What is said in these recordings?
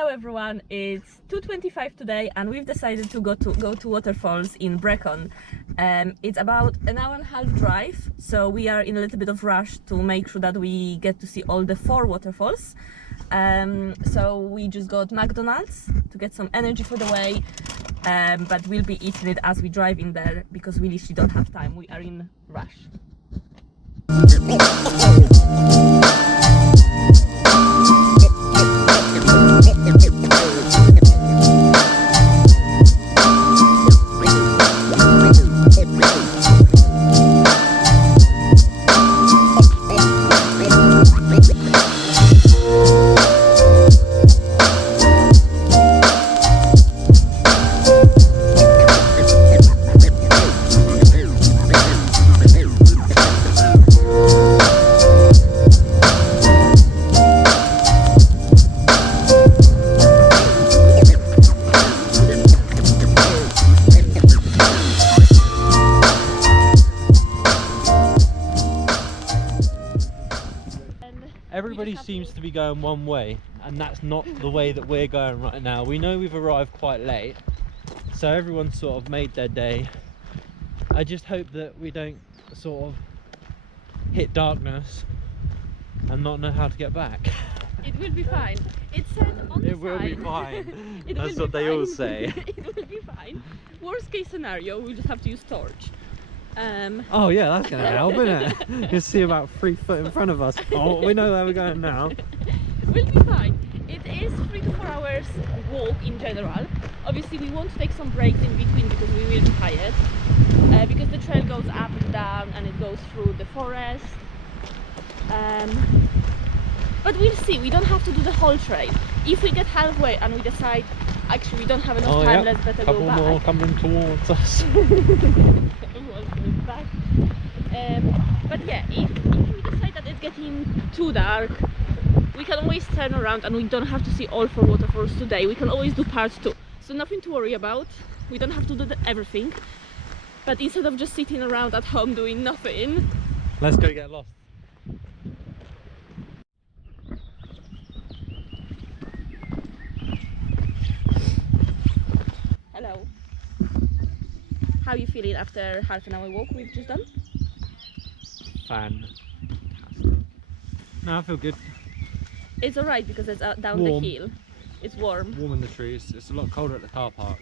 Hello everyone, it's 2:25 today and we've decided to go to waterfalls in Brecon. It's about an hour and a half drive, so we are in a little bit of rush to make sure that we get to see all the 4 waterfalls. So we just got McDonald's to get some energy for the way, but we'll be eating it as we drive in there because we literally don't have time. We are in rush. Everybody seems to be going one way, and that's not the way that we're going right now. We know we've arrived quite late, so everyone's sort of made their day. I just hope that we don't sort of hit darkness and not know how to get back. It will be fine. It said on the It will be sign. fine. It That's will what be they fine. all say. It will be fine. Worst case scenario, we'll just have to use torch. Oh yeah, that's gonna help, isn't it? You'll see about 3 foot in front of us. Oh, we know where we're going now. We'll be fine. It is 3 to 4 hours walk in general. Obviously we want to take some breaks in between because we will be tired. Because the trail goes up and down and it goes through the forest. But we'll see, we don't have to do the whole trail. If we get halfway and we decide actually we don't have enough time, let's better go back. Couple more coming towards us. Back. But yeah, if we decide that it's getting too dark, we can always turn around and we don't have to see all 4 waterfalls today. We can always do part 2. So nothing to worry about. We don't have to do everything. But instead of just sitting around at home doing nothing, Let's go get lost. hello. How are you feeling after half an hour walk we've just done? Fantastic. No, I feel good. It's alright because it's down Warm. the hill. It's warm. Warm in the trees. It's a lot colder at the car park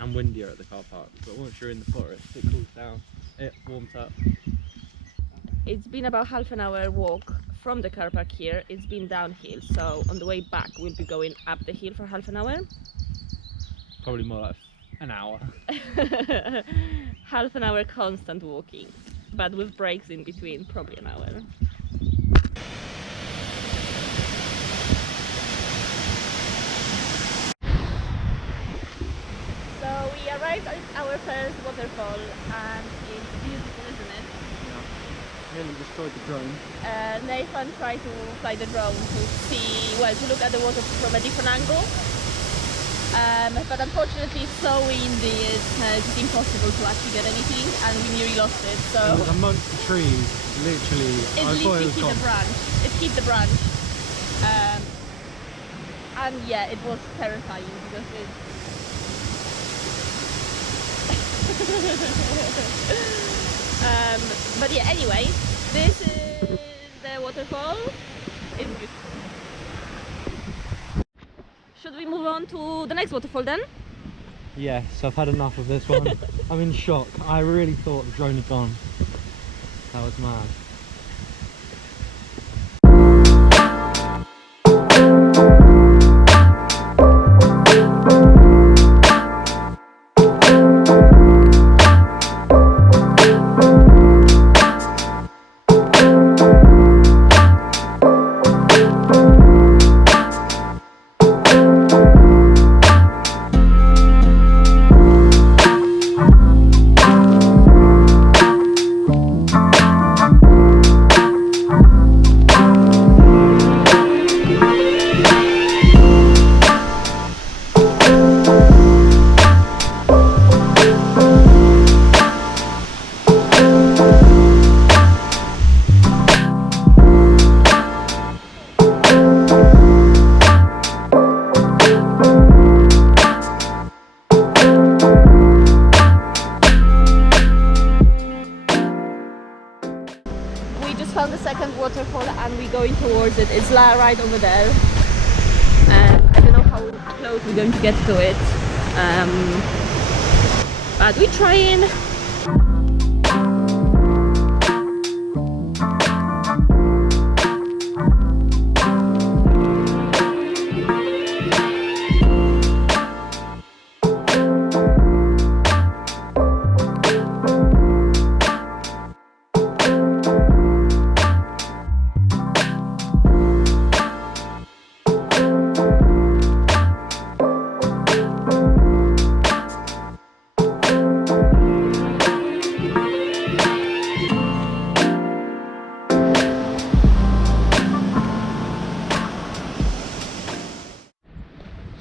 and windier at the car park, but once you're in the forest it cools down, it warms up. It's been about half an hour walk from the car park here. It's been downhill, so on the way back we'll be going up the hill for half an hour. Probably more like an hour. Half an hour constant walking, but with breaks in between, probably an hour. So we arrived at our first waterfall and it's beautiful, isn't it? Yeah. Nearly destroyed the drone. Nathan tried to fly the drone to see, well, to look at the water from a different angle. But unfortunately it's so windy, it's just impossible to actually get anything and we nearly lost it. So It was amongst the trees, literally. I thought it was hit gone. the branch. It hit the branch. And yeah, it was terrifying because but yeah, anyway, this is the waterfall. It's beautiful. Should we move on to the next waterfall then? Yes, I've had enough of this one. I'm in shock. I really thought the drone had gone. That was mad. right over there. I don't know how close we're going to get to it, but we're trying.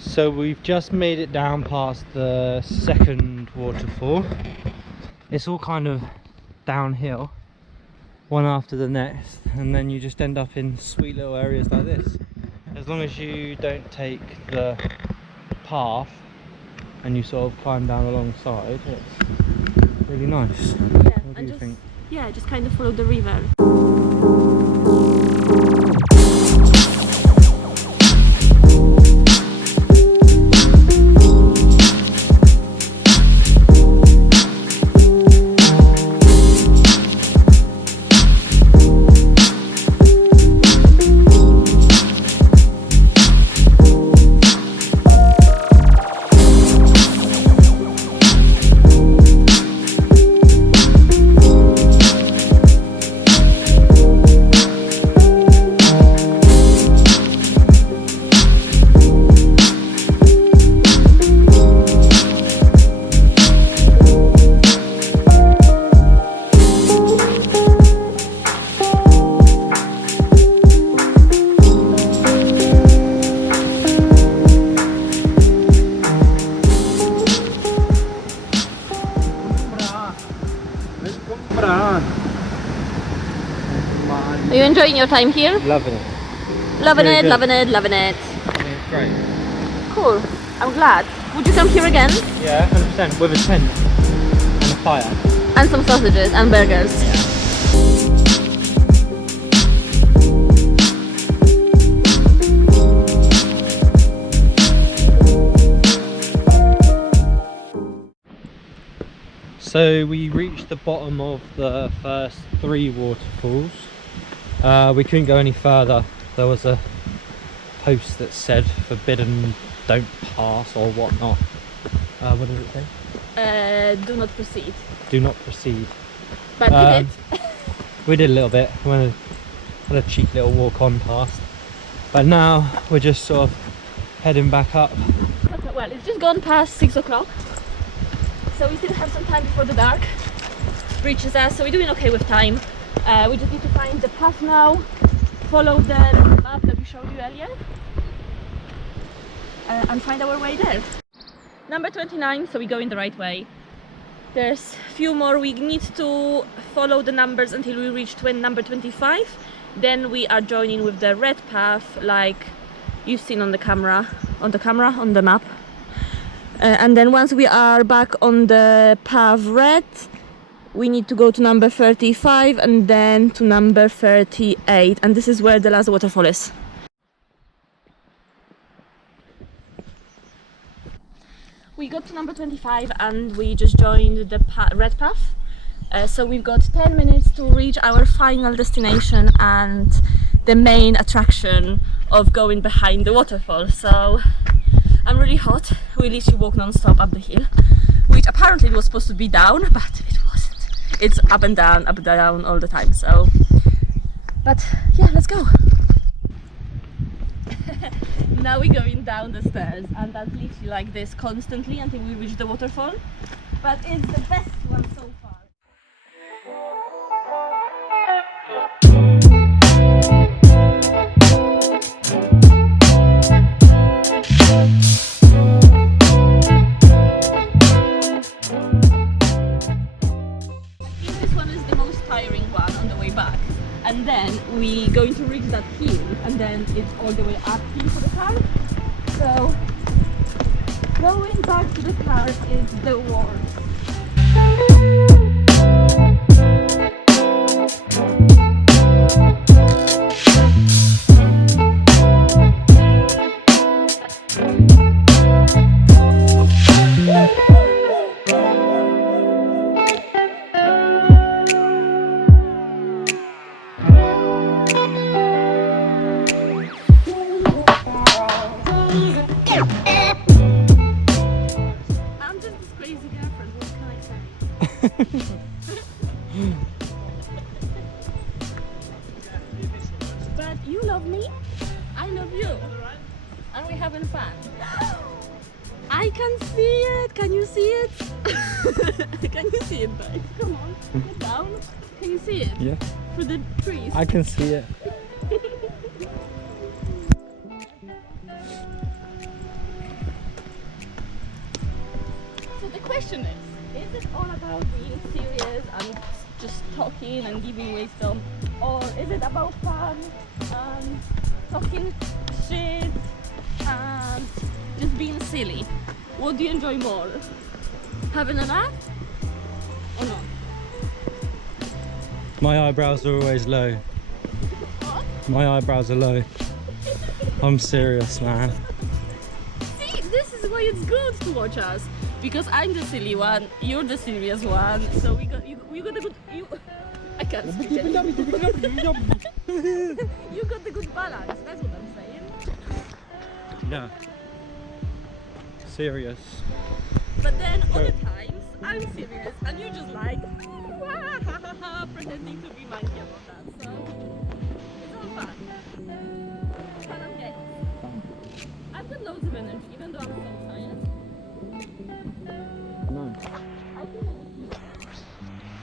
So we've just made it down past the second waterfall. It's all kind of downhill, one after the next, and then you just end up in sweet little areas like this. As long as you don't take the path and you sort of climb down alongside, it's really nice. Yeah, What do and you just, think? yeah, just kind of follow the river. Are you enjoying your time here? Loving it. Loving Very it, good. loving it, loving it. I mean, it's great. Cool. I'm glad. Would you come here again? Yeah, 100%, with a tent and a fire. And some sausages and burgers. So we reached the bottom of the first 3 waterfalls. We couldn't go any further. There was a post that said forbidden, don't pass or whatnot. What does it say? Do not proceed. Do not proceed. But did it? We did a little bit. We had a cheap little walk on past. But now we're just sort of heading back up. Okay, well, it's just gone past 6 o'clock. So we still have some time before the dark reaches us. So we're doing okay with time. We just need to find the path now, follow the map that we showed you earlier, and find our way there. Number 29, so we go in the right way. There's a few more. We need to follow the numbers until we reach number 25. Then we are joining with the red path, like you've seen on the map. And then once we are back on the path red, we need to go to number 35 and then to number 38, and this is where the last waterfall is. We got to number 25 and we just joined the red path. So we've got 10 minutes to reach our final destination and the main attraction of going behind the waterfall. So I'm really hot. We literally walk non-stop up the hill, which apparently was supposed to be down, but it wasn't. It's up and down all the time. So, but yeah, let's go. Now we're going down the stairs, and that's literally like this constantly until we reach the waterfall. But it's the best one so far. And then we're going to reach that hill, and then it's all the way uphill for the car. So going back to the car is the worst. But you love me, I love you, and we're having fun. I can see it. Can you see it? Can you see it, babe? Come on, get down. Can you see it? Yeah. Through the trees. I can see it. So the question is it all about being serious and just talking and giving wisdom, or is it about fun and talking shit and just being silly? What do you enjoy more? Having a laugh or not? My eyebrows are always low. What? My eyebrows are low. I'm serious, man. See, this is why it's good to watch us, because I'm the silly one, you're the serious one, so we got a good. I can't speak anymore. You got the good balance. That's what I'm saying. Yeah. Serious. But then other times I'm serious and you're just like pretending to be monkey about that. So it's all fun. Fun and games. I've got loads of energy even though I'm so tired. No. I feel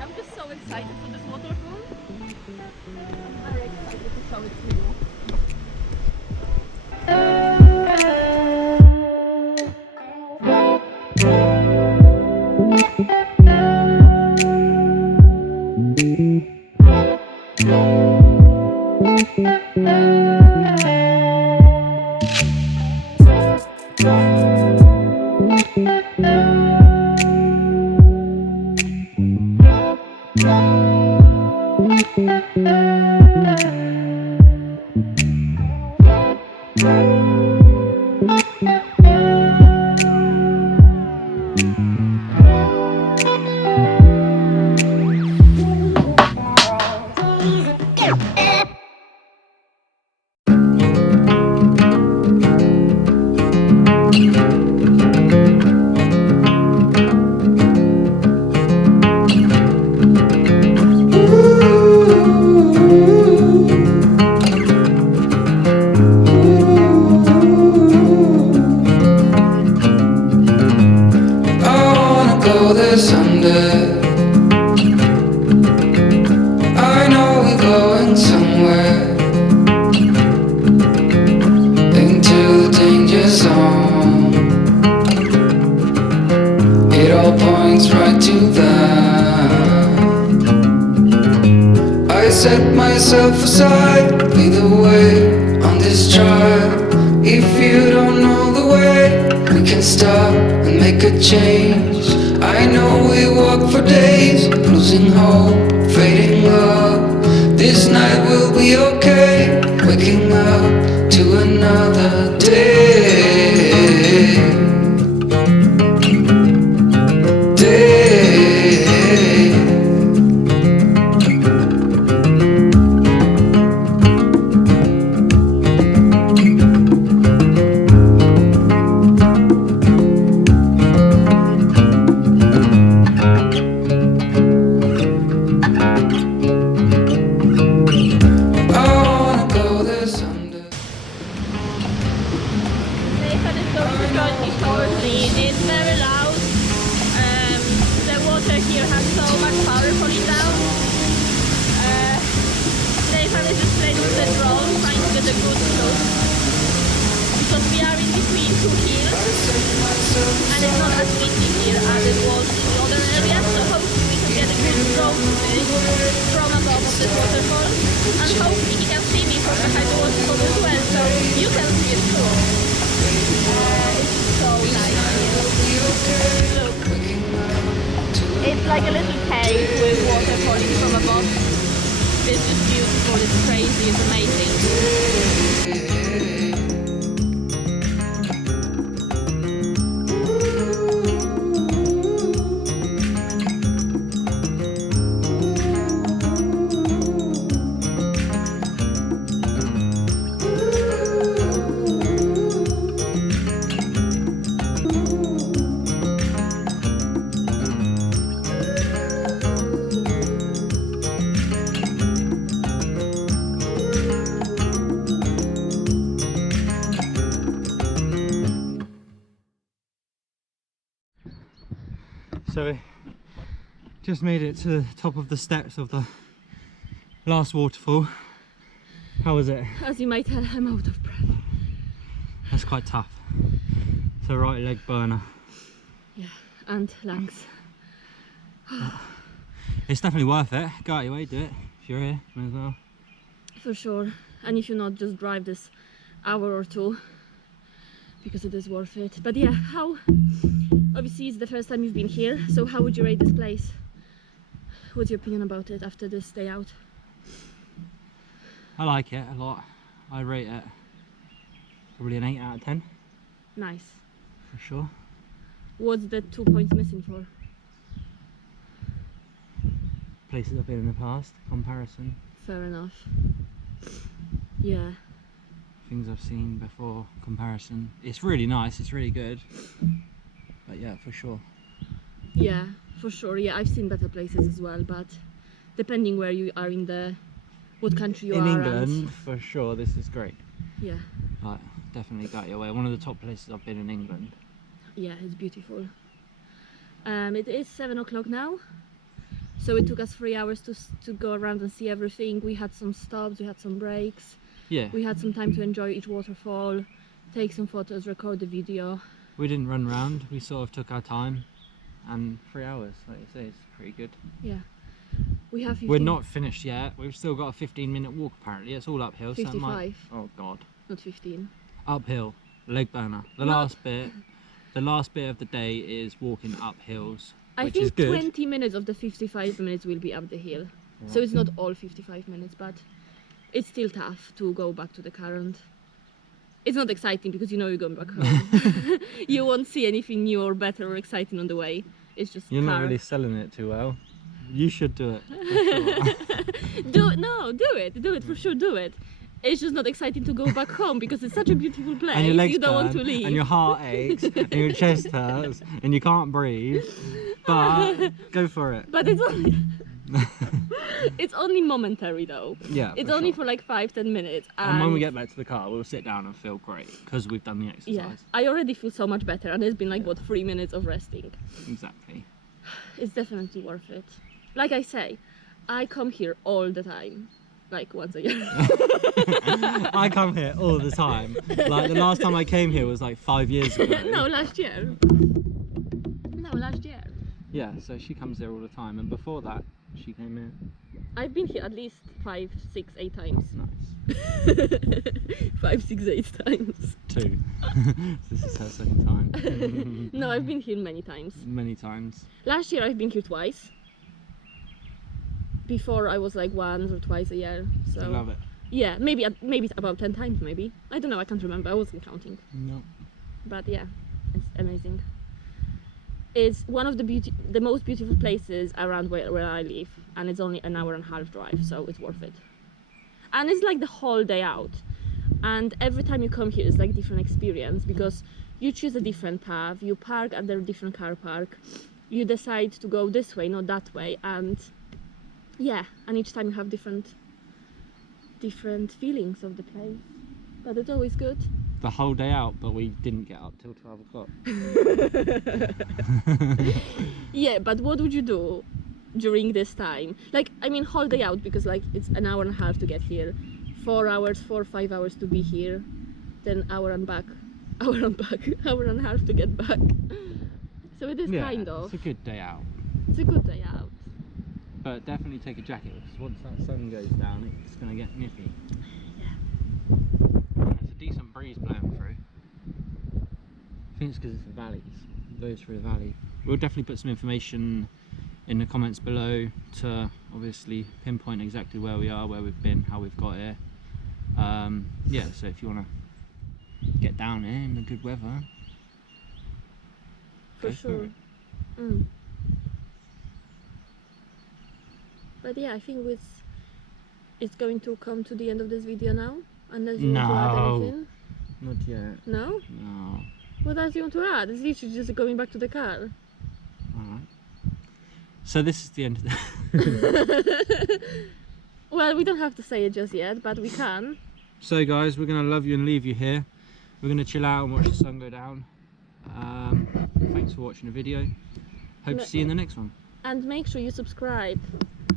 I'm just so excited for this waterfall. I'm very excited to show it to you. Set myself aside, lead the way on this trial. If you don't know the way, we can stop and make a change. I know we walk for days, losing hope, fading love. This night will be okay, waking up to another day. And it's not as windy here as it was in the other area, so hopefully we can get a good drone footage from above of this waterfall, and hopefully you can see me from behind the waterfall as well, so you can see it too. It's so nice here. Look, it's like a little cave with water falling from above. It's just beautiful, it's crazy, it's amazing. So we just made it to the top of the steps of the last waterfall. How was it? As you might tell, I'm out of breath. That's quite tough. It's a right leg burner. Yeah, and lungs. It's definitely worth it. Go out your way, do it. If you're here, may as well. For sure. And if you not, just drive this hour or two, because it is worth it. But yeah, how, obviously it's the first time you've been here, so how would you rate this place? What's your opinion about it after this day out? I like it a lot. I rate it probably an 8 out of 10. Nice. For sure. What's the 2 points missing for? Places I've been in the past, comparison. Fair enough. Yeah. Things I've seen before, comparison. It's really nice, it's really good. But yeah, for sure. Yeah, for sure. Yeah, I've seen better places as well, but depending where you are in the, what country you in are. England, for sure, this is great. Yeah. Like, definitely got your way. One of the top places I've been in England. Yeah, it's beautiful. It is 7 o'clock now, so it took us 3 hours to go around and see everything. We had some stops, we had some breaks. Yeah. We had some time to enjoy each waterfall, take some photos, record the video. We didn't run around, we sort of took our time, and 3 hours, like you say, it's pretty good. Yeah. We have 15, We're not finished yet, we've still got a 15-minute walk apparently. It's all uphill. 55. So it might... Oh god. Not 15. Uphill, leg burner. The last bit of the day is walking up hills, I which is think good. 20 minutes of the 55 minutes will be up the hill. So it's not all 55 minutes, but it's still tough to go back to the car, and it's not exciting because you know you're going back home. You won't see anything new or better or exciting on the way. It's just You're car. not really selling it too well. You should do it. For sure. Do it for sure, do it. It's just not exciting to go back home because it's such a beautiful place. And your legs you don't want to burn, leave. and your heart aches, and your chest hurts, and you can't breathe. But go for it. But it's only it's only momentary though. Yeah. It's for only sure. for like 5-10 minutes. And when we get back to the car, we'll sit down and feel great because we've done the exercise. yeah, I already feel so much better, and it's been like what 3 minutes of resting. Exactly. It's definitely worth it. Like I say, I come here all the time, like once a year. I come here all the time. Like the last time I came here was like 5 years ago. No, last year. No, last year. Yeah, so she comes here all the time, and before that, she came here. I've been here at least 5, 6, 8 times. Nice. 5, 6, 8 times. 2. This is her second time. No, I've been here many times. Many times. Last year I've been here twice. Before I was like once or twice a year. So I love it. yeah, maybe about 10 times maybe. I don't know, I can't remember. I wasn't counting. No. But yeah, it's amazing. It's one of the most beautiful places around where I live, and it's only an hour and a half drive, so it's worth it. And it's like the whole day out, and every time you come here it's like a different experience because you choose a different path, you park at a different car park, you decide to go this way, not that way, and yeah, and each time you have different feelings of the place, but it's always good. The whole day out, but we didn't get up till 12 o'clock. Yeah, but what would you do during this time? Like, I mean, whole day out, because like it's an hour and a half to get here, 4 hours, 4 or 5 hours to be here, then hour and a half to get back. So it is kind of. It's a good day out. It's a good day out. But definitely take a jacket because once that sun goes down, it's going to get nippy. Yeah. There's a decent breeze blowing through. I think it's because it's the valleys. It goes through the valley. We'll definitely put some information in the comments below to obviously pinpoint exactly where we are, where we've been, how we've got here. Yeah, so if you want to get down here in the good weather, For go sure. it. But yeah, I think it's going to come to the end of this video now, unless you want to add anything. Not yet. No? No. What else do you want to add? It's literally just going back to the car. Alright. So this is the end of the... Well, we don't have to say it just yet, but we can. So guys, we're going to love you and leave you here. We're going to chill out and watch the sun go down. Thanks for watching the video. Hope to see you in the next one. And make sure you subscribe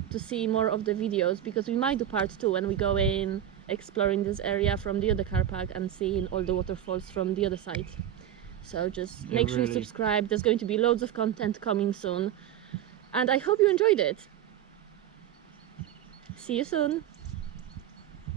to see more of the videos, because we might do part 2 when we go in exploring this area from the other car park and seeing all the waterfalls from the other side. So just make sure you subscribe. There's going to be loads of content coming soon, and I hope you enjoyed it. See you soon.